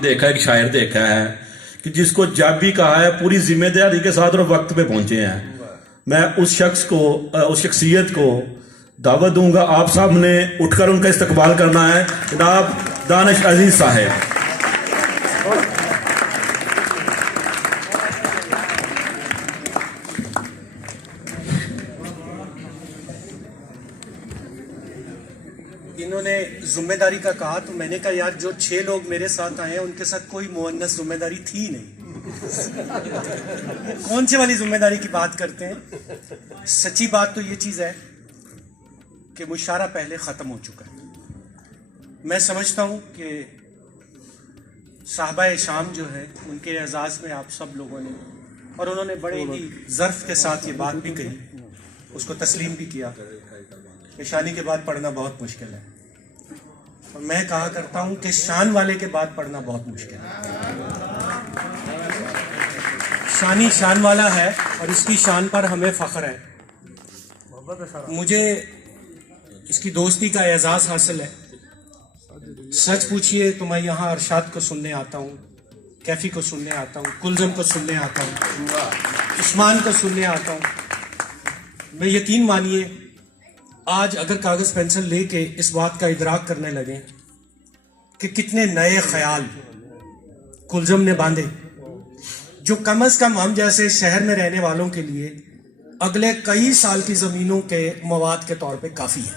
देखा एक शायर देखा है कि जिसको जब भी कहा है पूरी जिम्मेदारी के साथ और वक्त पे पहुंचे हैं। मैं उस शख्स को, उस शख्सियत को दावत दूंगा आप सामने उठकर उनका इस्तकबाल करना है। जनाब दानिश अजीज साहब। इन्होंने जिम्मेदारी का कहा तो मैंने कहा यार जो 6 लोग मेरे साथ आए हैं उनके साथ कोई मुअन्नस जिम्मेदारी थी नहीं। कौन सी वाली जिम्मेदारी की बात करते हैं। सच्ची बात तो ये चीज़ है कि मुशारा पहले ख़त्म हो चुका है। मैं समझता हूँ कि साहबा शाम जो है उनके एजाज़ में आप सब लोगों ने, और उन्होंने बड़े ही ज़र्फ़ के साथ ये बात भी कही, उसको तस्लीम भी किया कि शानी के बाद पढ़ना बहुत मुश्किल है। और मैं कहा करता हूं कि शान वाले के बाद पढ़ना बहुत मुश्किल है। शानी शान वाला है और इसकी शान पर हमें फख्र है। मुझे इसकी दोस्ती का एजाज हासिल है। सच पूछिए तो मैं यहाँ अरशाद को सुनने आता हूँ, कैफी को सुनने आता हूँ, कुलजम को सुनने आता हूँ, उस्मान को सुनने आता हूँ। मैं यकीन मानिए आज अगर कागज पेंसिल लेके इस बात का इदराक करने लगे कि कितने नए ख्याल कुलजम ने बांधे जो कम से कम हम जैसे शहर में रहने वालों के लिए अगले कई साल की जमीनों के मवाद के तौर पे काफी है।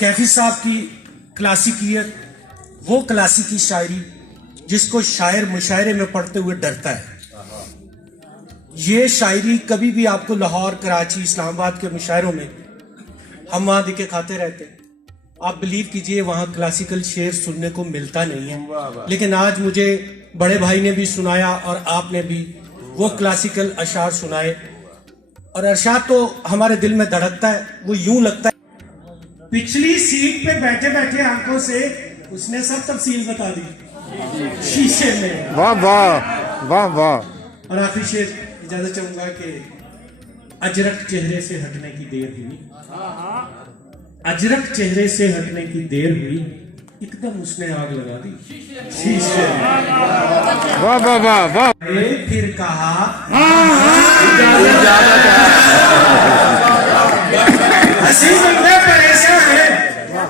कैफी साहब की क्लासिकियत, वो क्लासिकी शायरी जिसको शायर मुशायरे में पढ़ते हुए डरता है। ये शायरी कभी भी आपको लाहौर, कराची, इस्लामाबाद के मुशायरों में हम वहाँ दिखे खाते रहते हैं। आप बिलीव कीजिए वहाँ क्लासिकल शेर सुनने को मिलता नहीं है। लेकिन आज मुझे बड़े भाई ने भी सुनाया और आपने भी वो क्लासिकल अशार सुनाए, और अरशाद तो हमारे दिल में धड़कता है। वो यूं लगता है पिछली सीट पे बैठे बैठे आंखों से उसने सब तफसील बता दी शीशे में। वाह वाह वाह वाह। और आखिर शेर इजाजत चाहूंगा कि अजरक चेहरे से हटने की देर हुई, अजरक चेहरे से हटने की देर हुई, एकदम उसने आग लगा दी शीशे में। वाह वाह वाह वाह। फिर कहा हंसी जुल्फे परेशान है,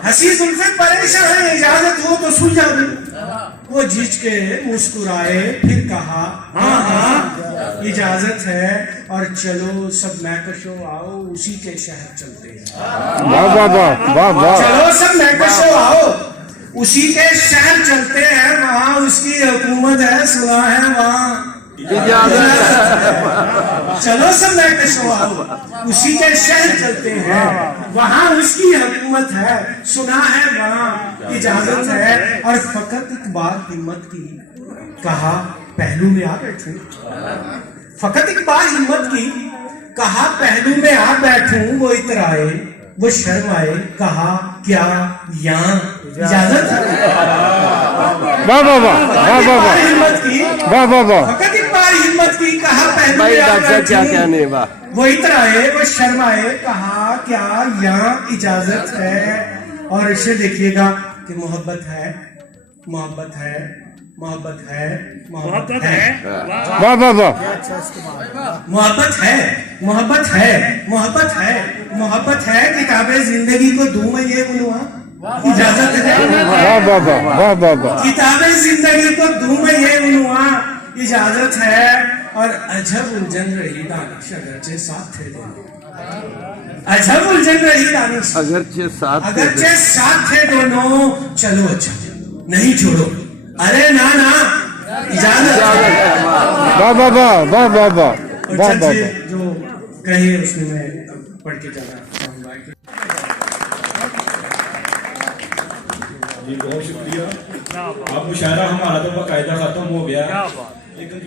हंसी जुल्फे परेशान है, इजाजत हो तो सुलझा दे। वो झिझ के मुस्कुराए, फिर कहा हाँ हाँ इजाजत है, और चलो सब महकशो आओ उसी के शहर चलते हैं। वाह वाह वाह वाह वाह। चलो सब महकशो आओ उसी के शहर चलते हैं, वहाँ उसकी हुकूमत है, सुना है वहाँ चलो सब महकशो आओ उसी के शहर चलते हैं, वहाँ उसकी हुकूमत है, सुना है वहाँ इजाजत है। और फकत एक बार हिम्मत की, कहा पहलू में आ बैठूं। फकत एक बार हिम्मत की, कहा पहलू में आ बैठूं। वो इतराए, वो शर्माए, कहा क्या यहाँ इजाजत है। वाह वाह वाह वाह वाह वाह। हिम्मत की, वाह वाह वाह। फकत एक बार हिम्मत की, कहा पहलू में आ बैठूं। वो इतराए, वो शर्माए, कहा क्या यहाँ इजाजत है। और इसे देखिएगा कि मोहब्बत है, मोहब्बत है, मोहब्बत है, मोहब्बत है। वाह वाह वाह। मोहब्बत है, मोहब्बत है, मोहब्बत है, मोहब्बत है। किताबें जिंदगी को दूं मैं ये बोलूँ इजाजत है। वाह वाह वाह वाह वाह वाह। किताबें जिंदगी को दूं मैं ये बोलूँ इजाजत है। और अजब उलझन रही दानिश अगरचे साथ थे दोनों, अजब उलझन रही दानिश अगरचे साथ थे दोनों। चलो अच्छा नहीं छोड़ो, अरे ना ना इजाजत है। वाह वाह वाह वाह वाह वाह वाह वाह। जो कहे उसमें मैं पढ़ के चला। जी बहुत शुक्रिया। आप मुशायरा हमारा तो बाकायदा खत्म हो गया, लेकिन